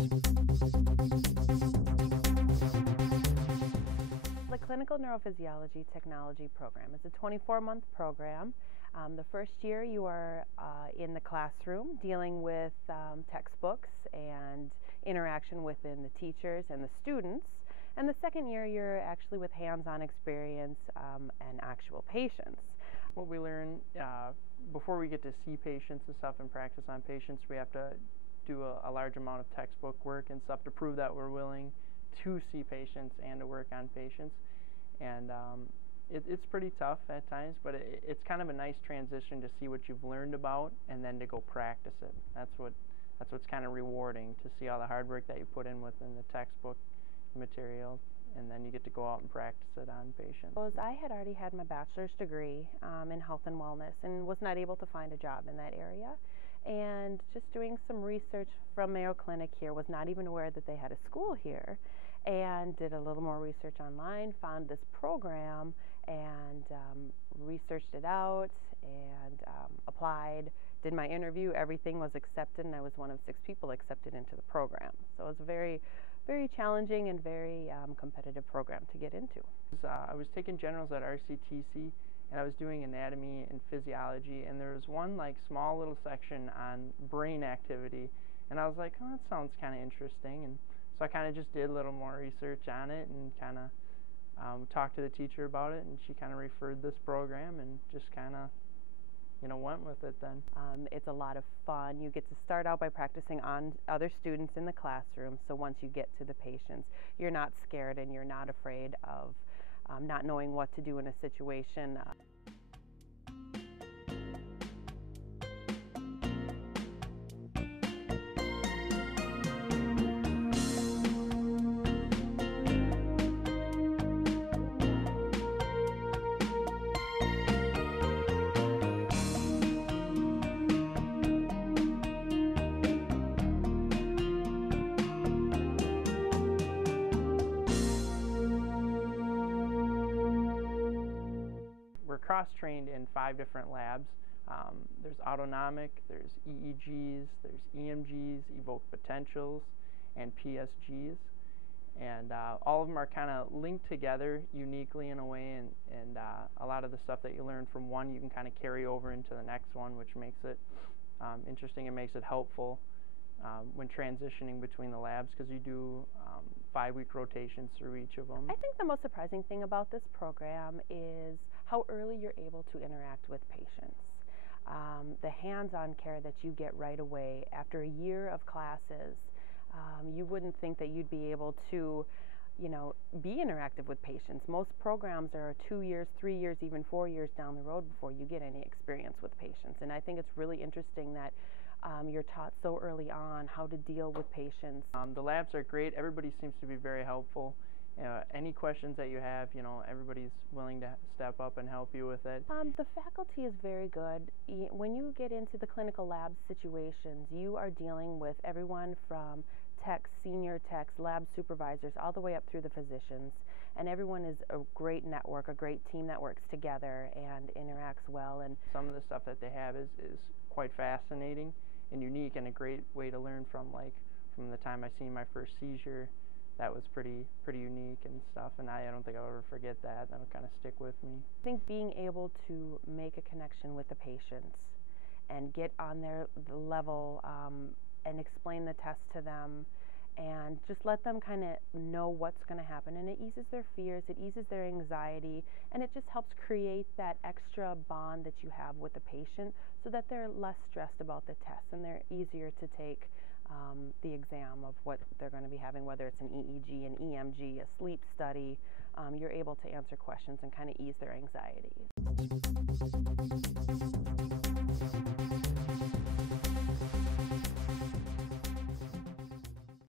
The Clinical Neurophysiology Technology Program is a 24-month program. The first year you are in the classroom dealing with textbooks and interaction within the teachers and the students. And the second year you're actually with hands-on experience and actual patients. What we learn before we get to see patients and stuff and practice on patients, we have to do a large amount of textbook work and stuff to prove that we're willing to see patients and to work on patients. And it's pretty tough at times, but it's kind of a nice transition to see what you've learned about and then to go practice it. That's what's kind of rewarding, to see all the hard work that you put in within the textbook material, and then you get to go out and practice it on patients. I had already had my bachelor's degree in health and wellness and was not able to find a job in that area. And just doing some research from Mayo Clinic here, was not even aware that they had a school here, and did a little more research online, found this program and researched it out and applied, did my interview, everything was accepted, and I was one of 6 people accepted into the program. So it was a very, very challenging and very competitive program to get into. I was taking generals at RCTC, and I was doing anatomy and physiology, and there was one small little section on brain activity, and I was like, oh, that sounds kind of interesting. And so I kind of just did a little more research on it and kind of talked to the teacher about it, and she kind of referred this program and just kind of went with it then. It's a lot of fun. You get to start out by practicing on other students in the classroom, so once you get to the patients, you're not scared and you're not afraid of not knowing what to do in a situation. We're cross-trained in 5 different labs. There's autonomic, there's EEGs, there's EMGs, evoked potentials, and PSGs. And all of them are kind of linked together uniquely in a way, and a lot of the stuff that you learn from one you can kind of carry over into the next one, which makes it interesting and makes it helpful when transitioning between the labs, because you do 5-week rotations through each of them. I think the most surprising thing about this program is how early you're able to interact with patients. The hands-on care that you get right away after a year of classes. You wouldn't think that you'd be able to be interactive with patients. Most programs are 2 years, 3 years, even 4 years down the road before you get any experience with patients. And I think it's really interesting that you're taught so early on how to deal with patients. The labs are great. Everybody seems to be very helpful. Any questions that you have, everybody's willing to step up and help you with it. The faculty is very good. When you get into the clinical lab situations, you are dealing with everyone from techs, senior techs, lab supervisors, all the way up through the physicians. And everyone is a great network, a great team that works together and interacts well. And some of the stuff that they have is quite fascinating and unique, and a great way to learn from. From the time I seen my first seizure, that was pretty unique and stuff, and I don't think I'll ever forget that. That'll kind of stick with me. I think being able to make a connection with the patients and get on their level and explain the test to them and just let them kind of know what's going to happen, and it eases their fears, it eases their anxiety, and it just helps create that extra bond that you have with the patient so that they're less stressed about the test and they're easier to take the exam of what they're going to be having, whether it's an EEG, an EMG, a sleep study. You're able to answer questions and kind of ease their anxieties.